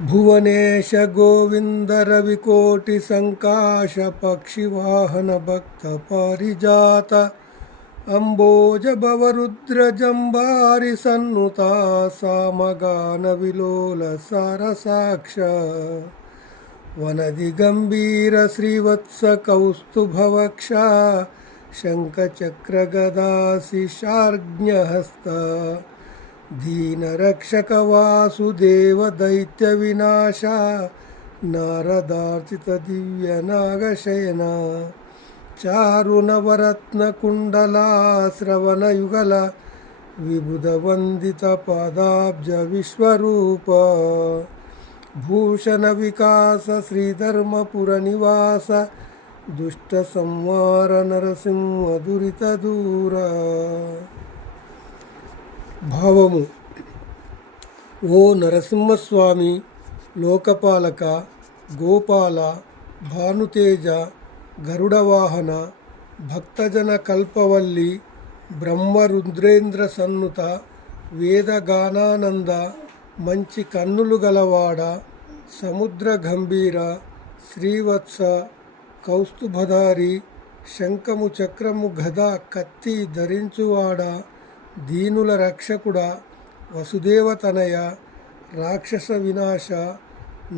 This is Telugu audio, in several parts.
భువనేశ గోవింద రవికోటి సంకాశ పక్షివాహన భక్త పారిజాత అంబోజ భవరుద్ర జంబారి సన్నుత సామగాన విలోల సారసాక్ష వనది గంభీర శ్రీవత్స కౌస్తుభవక్ష శంఖచక్ర గదాశిషార్జ్ఞహస్త దీనరక్షక వాసుదేవ దైత్య వినాశ నారదార్చిత దివ్య నాగశయన చారు నవరత్న కుండలా శ్రవణ యుగల విబుధ వందిత పాదాబ్జ విశ్వరూప భూషణ వికాస శ్రీధర్మపుర నివాస దుష్ట సంహార నరసింహ దురిత దూర. భావము: ఓ నరసింహస్వామి, లోకపాలక, గోపాల, భానుతేజ, గరుడవాహన, భక్తజన కల్పవల్లి, బ్రహ్మరుద్రేంద్ర సన్నుత, వేదగానానంద, మంచి కన్నులు గలవాడ, సముద్ర గంభీర, శ్రీవత్స, కౌస్తుభధారి, శంఖము చక్రము గద కత్తి ధరించువాడ, దీనుల రక్షకుడా, వసుదేవతనయ, రాక్షస వినాశ,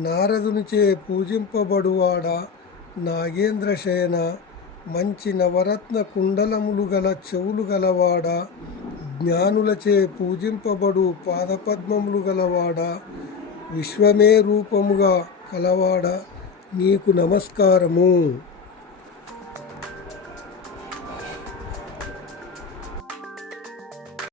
నారదునిచే పూజింపబడువాడ, నాగేంద్ర శయన, మంచి నవరత్న కుండలములు గల చెవులు గలవాడ, జ్ఞానులచే పూజింపబడు పాదపద్మములు గలవాడ, విశ్వమే రూపముగా కలవాడ, నీకు నమస్కారము.